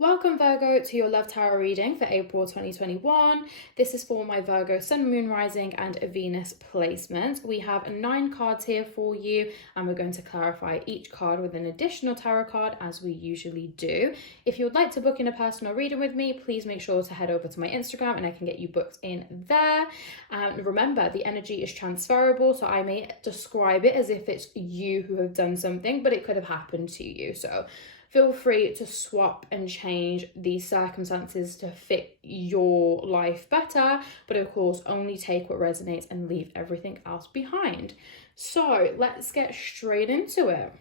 Welcome Virgo to your Love Tarot reading for April 2021. This is for my Virgo Sun, Moon, Rising and Venus placement. We have 9 cards here for you and we're going to clarify each card with an additional tarot card as we usually do. If you would like to book in a personal reading with me, please make sure to head over to my Instagram and I can get you booked in there. And remember, the energy is transferable, so I may describe it as if it's you who have done something, but it could have happened to you. So feel free to swap and change these circumstances to fit your life better, but of course only take what resonates and leave everything else behind. So let's get straight into it.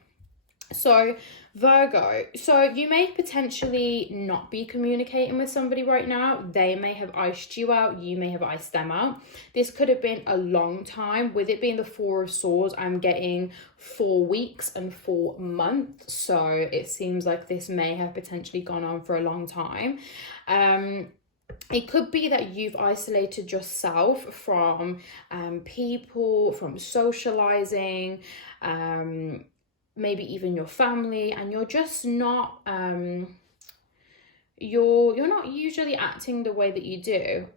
So Virgo, so you may potentially not be communicating with somebody right now. They may have iced you out, you may have iced them out. This could have been a long time. With it being the Four of Swords, I'm getting 4 weeks and 4 months. So it seems like this may have potentially gone on for a long time. It could be that you've isolated yourself from people, from socializing, maybe even your family, and you're just not you're not usually acting the way that you do.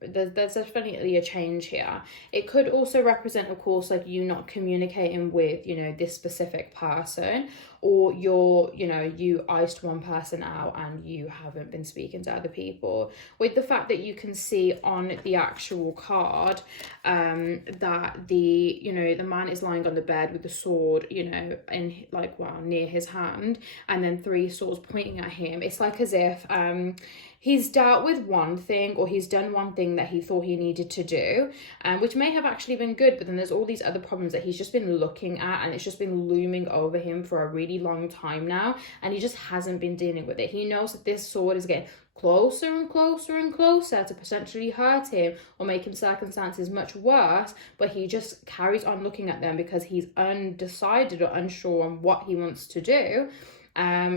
There's definitely a change here. It could also represent, of course, like you not communicating with, this specific person, or you iced one person out and you haven't been speaking to other people. With the fact that you can see on the actual card that the man is lying on the bed with the sword, near his hand, and then 3 swords pointing at him. It's like as if he's dealt with one thing, or he's done one thing that he thought he needed to do, which may have actually been good, but then there's all these other problems that he's just been looking at, and it's just been looming over him for a really long time now, and he just hasn't been dealing with it. He knows that this sword is getting closer and closer and closer to potentially hurt him or make him circumstances much worse, but he just carries on looking at them because he's undecided or unsure on what he wants to do.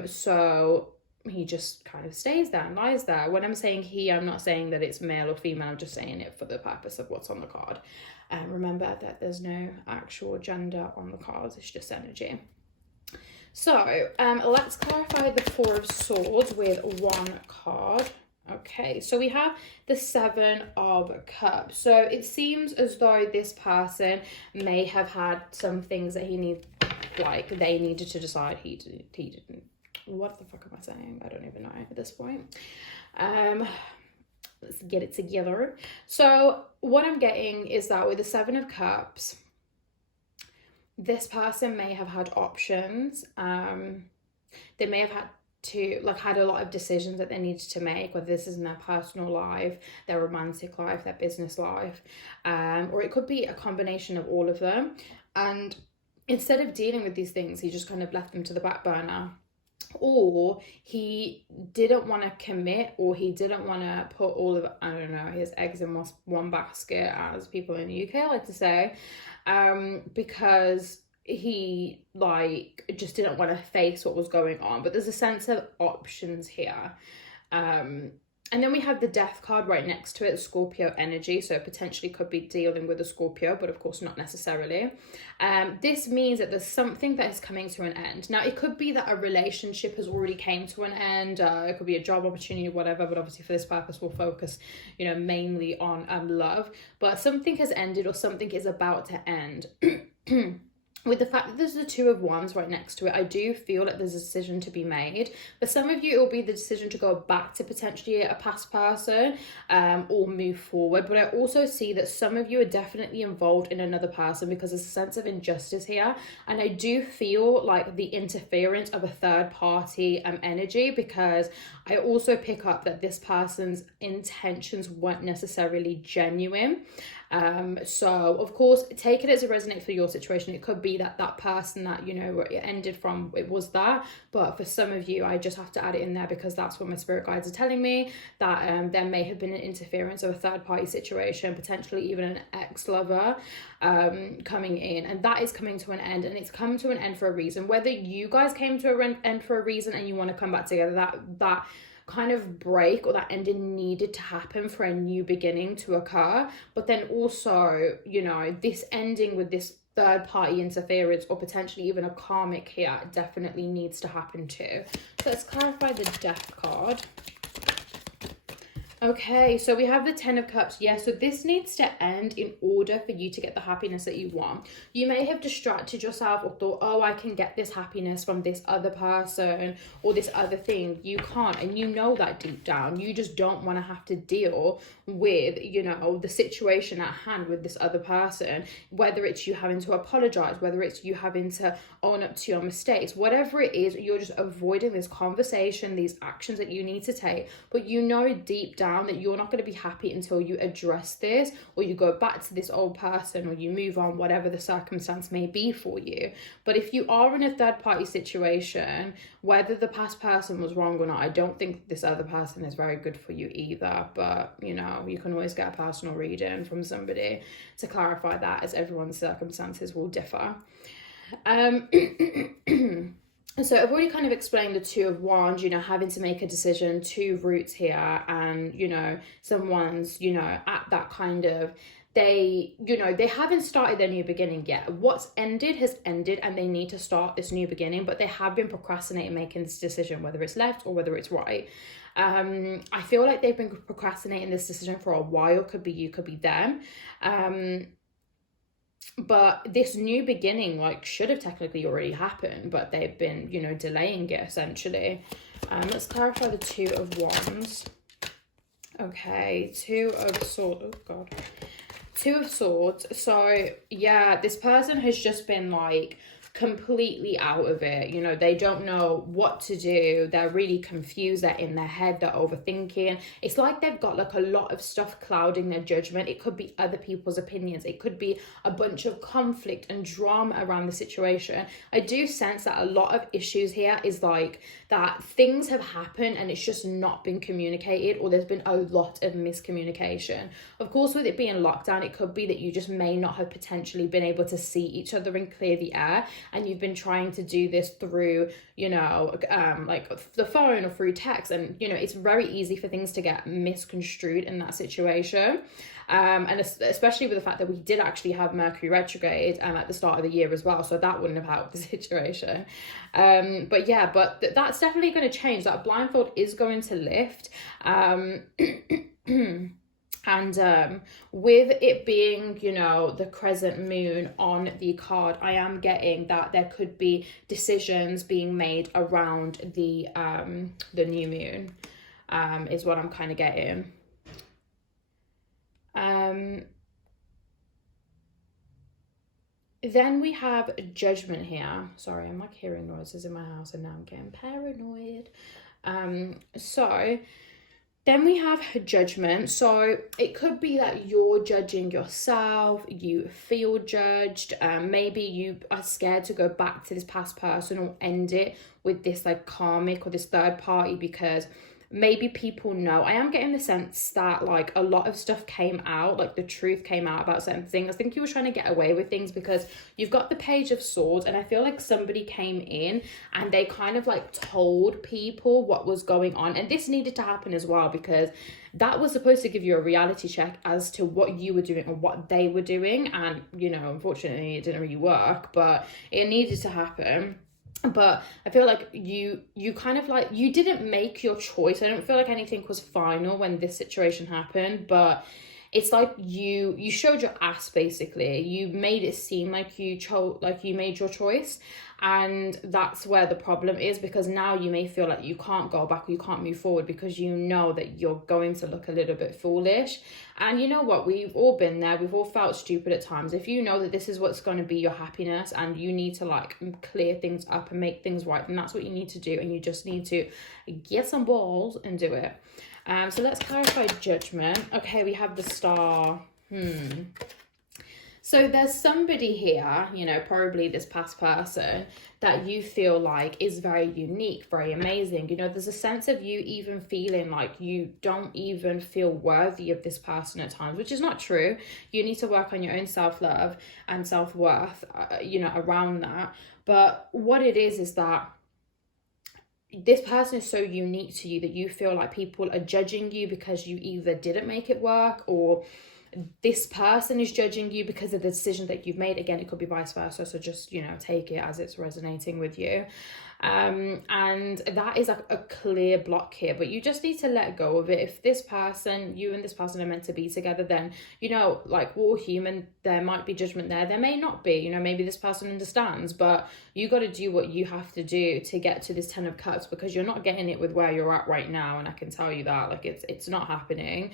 So he just kind of stays there and lies there. When I'm saying he, I'm not saying that it's male or female, I'm just saying it for the purpose of what's on the card. Remember that there's no actual gender on the cards, it's just energy. So let's clarify the Four of Swords with one card. Okay, so we have the 7 of Cups. So it seems as though this person may have had some things that they needed to decide. He didn't. What the fuck am I saying? I don't even know at this point. Let's get it together. So what I'm getting is that with the 7 of Cups, this person may have had options. They may have had a lot of decisions that they needed to make, whether this is in their personal life, their romantic life, their business life, or it could be a combination of all of them. And instead of dealing with these things, he just kind of left them to the back burner. Or he didn't want to commit, or he didn't want to put all of, his eggs in one basket, as people in the UK like to say, because he just didn't want to face what was going on. But there's a sense of options here. And then we have the Death card right next to it, Scorpio energy. So potentially could be dealing with a Scorpio, but of course not necessarily. This means that there's something that is coming to an end. Now, it could be that a relationship has already came to an end. It could be a job opportunity, whatever. But obviously for this purpose, we'll focus, mainly on love. But something has ended, or something is about to end. With the fact that there's the 2 of Wands right next to it, I do feel like there's a decision to be made. For some of you, it will be the decision to go back to potentially a past person, or move forward. But I also see that some of you are definitely involved in another person because there's a sense of injustice here. And I do feel like the interference of a third party energy, because I also pick up that this person's intentions weren't necessarily genuine. So of course, take it as it resonates for your situation. It could be that person that, it ended from, it was that. But for some of you, I just have to add it in there because that's what my spirit guides are telling me, that there may have been an interference of a third party situation, potentially even an ex-lover coming in, and that is coming to an end, and it's come to an end for a reason. Whether you guys came to an end for a reason and you want to come back together, that kind of break or that ending needed to happen for a new beginning to occur. But then also, this ending with this third party interference or potentially even a karmic here definitely needs to happen too. So let's clarify the Death card. Okay, so we have the Ten of Cups. Yeah, so this needs to end in order for you to get the happiness that you want. You may have distracted yourself or thought, oh, I can get this happiness from this other person or this other thing. You can't, and you know that deep down. You just don't want to have to deal with, you know, the situation at hand with this other person, whether it's you having to apologize, whether it's you having to own up to your mistakes, whatever it is, you're just avoiding this conversation, these actions that you need to take, but you know deep down that you're not going to be happy until you address this, or you go back to this old person, or you move on, whatever the circumstance may be for you. But if you are in a third party situation, whether the past person was wrong or not, I don't think this other person is very good for you either. But you know, you can always get a personal reading from somebody to clarify that, as everyone's circumstances will differ. So I've already kind of explained the Two of Wands, you know, having to make a decision, two roots here, and, you know, someone's, you know, at that kind of, they, you know, they haven't started their new beginning yet. What's ended has ended, and they need to start this new beginning, but they have been procrastinating making this decision, whether it's left or whether it's right. I feel like they've been procrastinating this decision for a while. Could be you, could be them. But this new beginning, like, should have technically already happened, but they've been, you know, delaying it essentially. Let's clarify the Two of Wands. Okay, Two of Swords. Oh God. Two of Swords. So yeah, this person has just been like completely out of it. You know, they don't know what to do. They're really confused. They're in their head. They're overthinking. It's like they've got like a lot of stuff clouding their judgment. It could be other people's opinions. It could be a bunch of conflict and drama around the situation. I do sense that a lot of issues here is like that things have happened and it's just not been communicated, or there's been a lot of miscommunication. Of course, with it being lockdown, it could be that you just may not have potentially been able to see each other and clear the air, and you've been trying to do this through, you know, like the phone or through text, and, you know, it's very easy for things to get misconstrued in that situation. And especially with the fact that we did actually have Mercury retrograde at the start of the year as well, so that wouldn't have helped the situation. But yeah, but that's definitely going to change. That blindfold is going to lift. And with it being, you know, the crescent moon on the card, I am getting that there could be decisions being made around the new moon, is what I'm kind of getting. Then we have Judgment here. Sorry, I'm like hearing noises in my house and now I'm getting paranoid. So then we have Judgment. So it could be that you're judging yourself, you feel judged, maybe you are scared to go back to this past person or end it with this like karmic or this third party, because maybe people know. I am getting the sense that like a lot of stuff came out, like the truth came out about certain things. I think you were trying to get away with things because you've got the Page of Swords, and I feel like somebody came in and they kind of like told people what was going on, and this needed to happen as well, because that was supposed to give you a reality check as to what you were doing or what they were doing, and, you know, unfortunately it didn't really work, but it needed to happen. But I feel like you kind of like, you didn't make your choice. I don't feel like anything was final when this situation happened, but it's like you showed your ass, basically. You made it seem like you made your choice, and that's where the problem is, because now you may feel like you can't go back or you can't move forward because you know that you're going to look a little bit foolish. And you know what, we've all been there, we've all felt stupid at times. If you know that this is what's going to be your happiness and you need to like clear things up and make things right, then that's what you need to do, and you just need to get some balls and do it. So let's clarify Judgment. Okay, we have the Star. So there's somebody here, you know, probably this past person, that you feel like is very unique, very amazing. You know, there's a sense of you even feeling like you don't even feel worthy of this person at times, which is not true. You need to work on your own self-love and self-worth, you know, around that. But what it is that this person is so unique to you that you feel like people are judging you because you either didn't make it work, or this person is judging you because of the decision that you've made. Again, it could be vice versa, so just, you know, take it as it's resonating with you. And that is like a clear block here, but you just need to let go of it. If this person, you and this person are meant to be together, then, you know, like, we're all human, there might be judgment there may not be, you know, maybe this person understands, but you got to do what you have to do to get to this 10 of Cups, because you're not getting it with where you're at right now, and I can tell you that, like, it's not happening.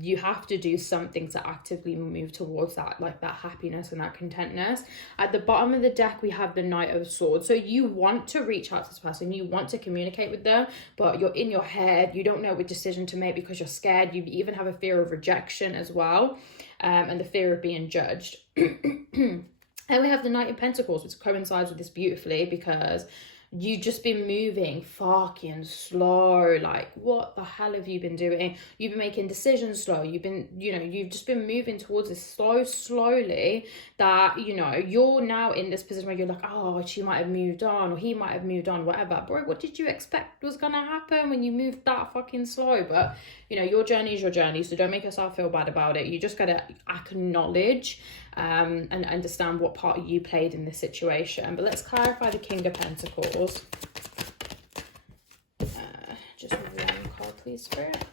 You have to do something to actively move towards that, like that happiness and that contentness. At the bottom of the deck, we have the Knight of Swords. So you want to reach out to this person, you want to communicate with them, but you're in your head, you don't know what decision to make because you're scared. You even have a fear of rejection as well, and the fear of being judged. And we have the Knight of Pentacles, which coincides with this beautifully, because you've just been moving fucking slow. Like, what the hell have you been doing? You've been making decisions slow. You've been, you know, you've just been moving towards this slowly, that, you know, you're now in this position where you're like, oh, she might have moved on, or he might have moved on, whatever. Bro, what did you expect was gonna happen when you moved that fucking slow? But, you know, your journey is your journey, so don't make yourself feel bad about it. You just gotta acknowledge and understand what part you played in this situation. But let's clarify the King of Pentacles. Just one card, please, Spirit.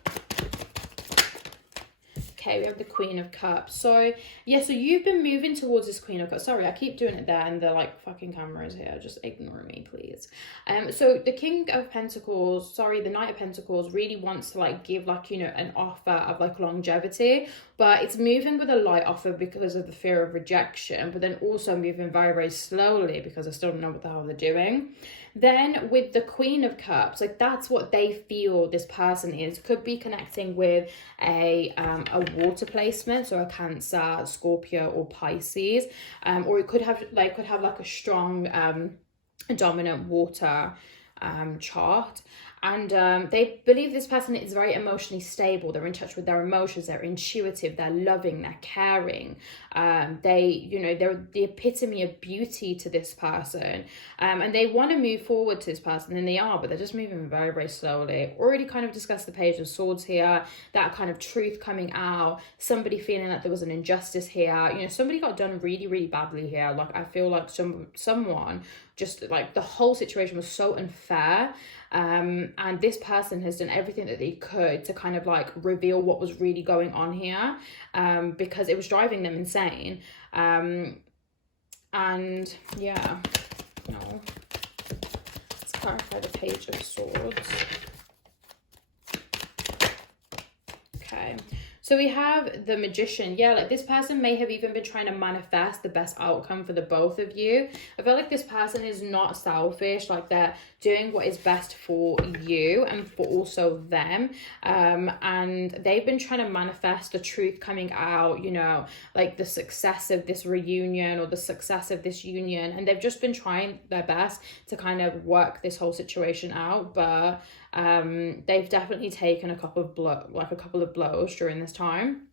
Okay, we have the Queen of Cups. So, yeah, so you've been moving towards this Queen of Cups. Sorry, I keep doing it there, and the, like, fucking cameras here. Just ignore me, please. So the King of Pentacles, sorry, the Knight of Pentacles really wants to, like, give, like, you know, an offer of, like, longevity, but it's moving with a light offer because of the fear of rejection, but then also moving very, very slowly because I still don't know what the hell they're doing. Then with the Queen of Cups, like, that's what they feel this person is. Could be connecting with a water placement, so a Cancer, Scorpio, or Pisces, or it could have like a strong dominant water chart. And they believe this person is very emotionally stable. They're in touch with their emotions. They're intuitive. They're loving. They're caring. They, you know, they're the epitome of beauty to this person. And they want to move forward to this person, and they are, but they're just moving very, very slowly. Already kind of discussed the Page of Swords here. That kind of truth coming out. Somebody feeling like there was an injustice here. You know, somebody got done really, really badly here. Like, I feel like someone just, like, the whole situation was so unfair. And this person has done everything that they could to kind of, like, reveal what was really going on here, because it was driving them insane. And yeah, no. Let's clarify the Page of Swords. Okay. So we have the Magician. Yeah, like, this person may have even been trying to manifest the best outcome for the both of you. I feel like this person is not selfish. Like, they're doing what is best for you and for also them. And they've been trying to manifest the truth coming out, you know, like the success of this reunion or the success of this union. And they've just been trying their best to kind of work this whole situation out. But they've definitely taken a couple of blows during this time.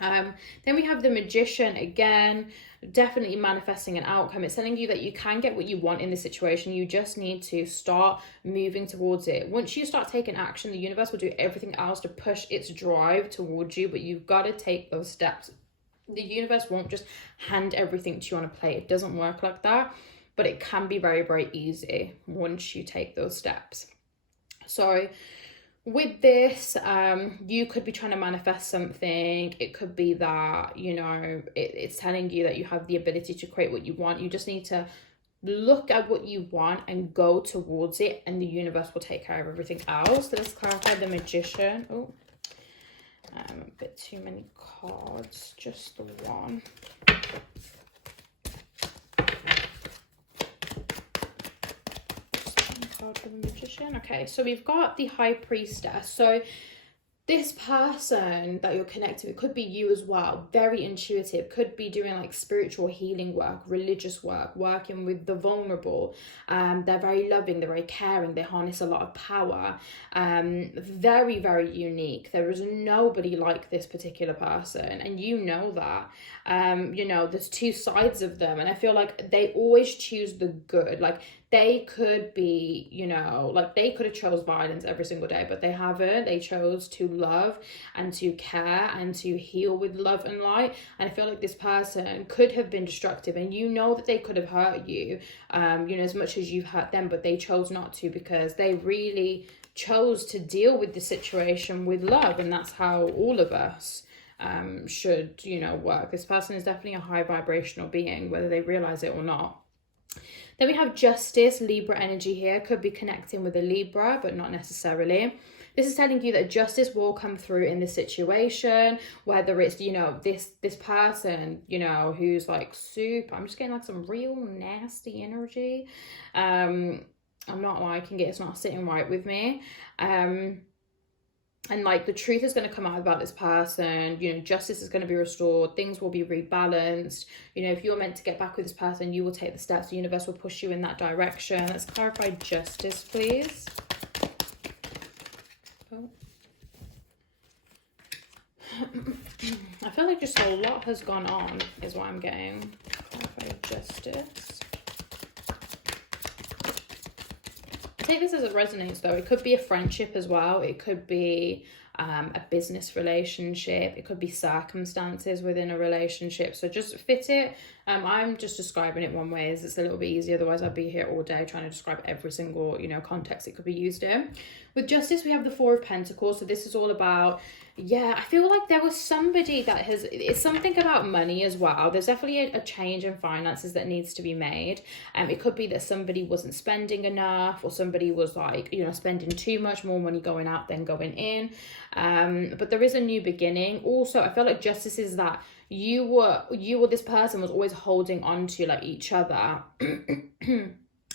Then we have the Magician again, definitely manifesting an outcome. It's telling you that you can get what you want in this situation. You just need to start moving towards it. Once you start taking action, the universe will do everything else to push its drive towards you, but you've got to take those steps. The universe won't just hand everything to you on a plate. It doesn't work like that, but it can be very, very easy once you take those steps. So with this, you could be trying to manifest something. It could be that, you know, it's telling you that you have the ability to create what you want. You just need to look at what you want and go towards it, and the universe will take care of everything else. So let's clarify the Magician. Oh, a bit too many cards, just the one. For the Magician. Okay, so we've got the High Priestess. So this person that you're connected with could be you as well, very intuitive, could be doing like spiritual healing work, religious work, working with the vulnerable. They're very loving, they're very caring, they harness a lot of power. Very, very unique. There is nobody like this particular person, and you know that. You know, there's two sides of them, and I feel like they always choose the good. Like, they could be, you know, like they could have chose violence every single day, but they haven't. They chose to love and to care and to heal with love and light. And I feel like this person could have been destructive, and you know that they could have hurt you, you know, as much as you've hurt them, but they chose not to because they really chose to deal with the situation with love. And that's how all of us should, you know, work. This person is definitely a high vibrational being, whether they realize it or not. Then we have Justice, Libra energy here. Could be connecting with a Libra, but not necessarily. This is telling you that justice will come through in this situation, whether it's, you know, this person, you know, who's like super, I'm just getting like some real nasty energy. I'm not liking it. It's not sitting right with me. And like the truth is going to come out about this person, you know, justice is going to be restored, things will be rebalanced. You know, if you're meant to get back with this person, you will take the steps, the universe will push you in that direction. Let's clarify justice, please. Oh. I feel like just a lot has gone on is what I'm getting. Clarify justice. Take this as it resonates though. It could be a friendship as well. It could be a business relationship. It could be circumstances within a relationship. So just fit it. I'm just describing it one way as it's a little bit easier. Otherwise I'd be here all day trying to describe every single, you know, context it could be used in. With justice, we have the Four of Pentacles. So this is all about, yeah, I feel like there was somebody that has, it's something about money as well. There's definitely a change in finances that needs to be made. It could be that somebody wasn't spending enough, or somebody was like, you know, spending too much, more money going out than going in. But there is a new beginning. Also, I feel like justice is that you or this person was always holding on to like each other.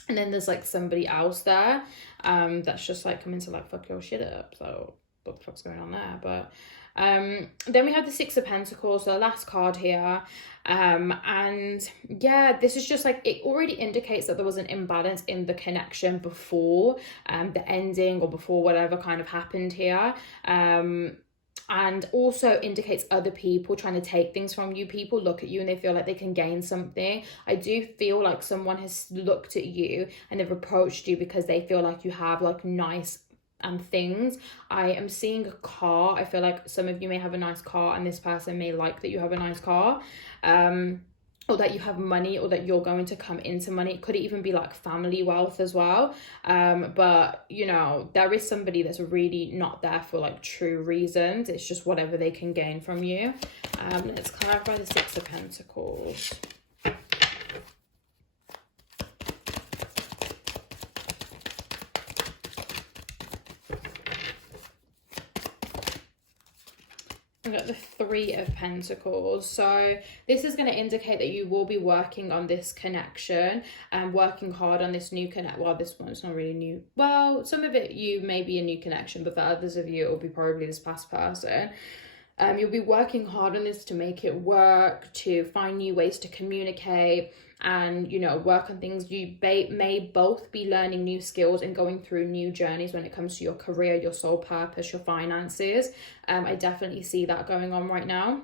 And then there's like somebody else there that's just like coming to like fuck your shit up. So what the fuck's going on there? But then we have the Six of Pentacles, so the last card here. And yeah, this is just like, it already indicates that there was an imbalance in the connection before the ending, or before whatever kind of happened here. And also indicates other people trying to take things from you. People look at you and they feel like they can gain something. I do feel like someone has looked at you and they've approached you because they feel like you have like nice things. I am seeing a car. I feel like some of you may have a nice car and this person may like that you have a nice car. Or that you have money, or that you're going to come into money. It could even be like family wealth as well. But you know, there is somebody that's really not there for like true reasons. It's just whatever they can gain from you. Let's clarify the Six of Pentacles. I've got the Three of Pentacles. So this is going to indicate that you will be working on this connection and working hard on this new connect. Well, this one's not really new. Well, some of it you may be a new connection, but for others of you, it will be probably this past person. You'll be working hard on this to make it work, to find new ways to communicate, and, you know, work on things. You may both be learning new skills and going through new journeys when it comes to your career, your soul purpose, your finances. I definitely see that going on right now.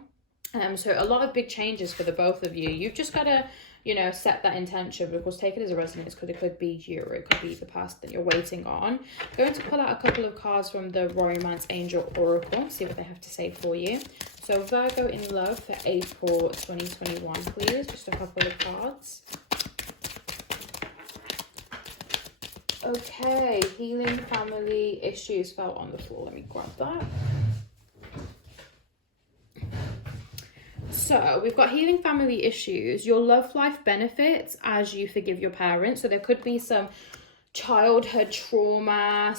So a lot of big changes for the both of you. You've just got to, you know, set that intention. But of course, take it as a resonance, because it could be you, or it could be the past that you're waiting on. I'm going to pull out a couple of cards from the Romance Angel Oracle, see what they have to say for you. So Virgo in love for April 2021, please. Just a couple of cards. Okay, healing family issues fell on the floor. Let me grab that. So we've got healing family issues. Your love life benefits as you forgive your parents. So there could be some childhood trauma,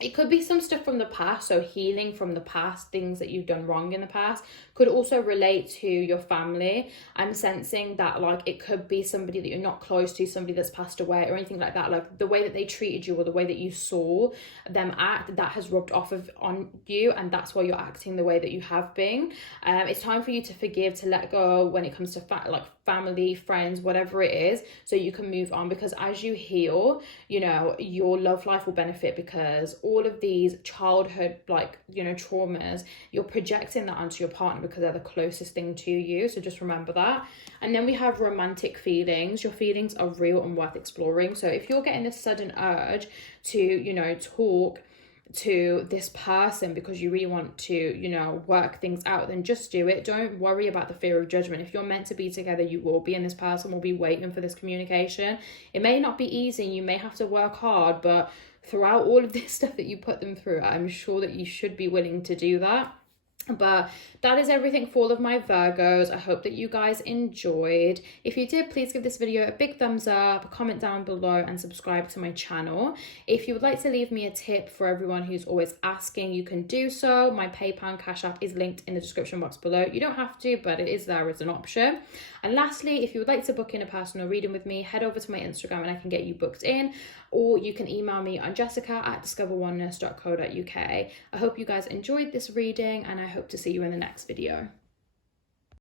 it could be some stuff from the past. So healing from the past, things that you've done wrong in the past, could also relate to your family. I'm sensing that like it could be somebody that you're not close to, somebody that's passed away or anything like that. Like the way that they treated you, or the way that you saw them act, that has rubbed off on you, and that's why you're acting the way that you have been. It's time for you to forgive, to let go when it comes to family, friends, whatever it is, so you can move on. Because as you heal, you know, your love life will benefit, because all of these childhood, like, you know, traumas, you're projecting that onto your partner because they're the closest thing to you. So just remember that. And then we have romantic feelings. Your feelings are real and worth exploring. So if you're getting this sudden urge to, you know, talk to this person because you really want to, you know, work things out, then just do it. Don't worry about the fear of judgment. If you're meant to be together, you will be, and this person will be waiting for this communication. It may not be easy, you may have to work hard, but throughout all of this stuff that you put them through, I'm sure that you should be willing to do that. But that is everything for all of my Virgos. I hope that you guys enjoyed. If you did, please give this video a big thumbs up, comment down below, and subscribe to my channel. If you would like to leave me a tip for everyone who's always asking, you can do so. My PayPal and Cash App is linked in the description box below. You don't have to, but it is there as an option. And lastly, if you would like to book in a personal reading with me, head over to my Instagram and I can get you booked in, or you can email me on jessica@discoveroneness.co.uk. I hope you guys enjoyed this reading, and I hope to see you in the next video.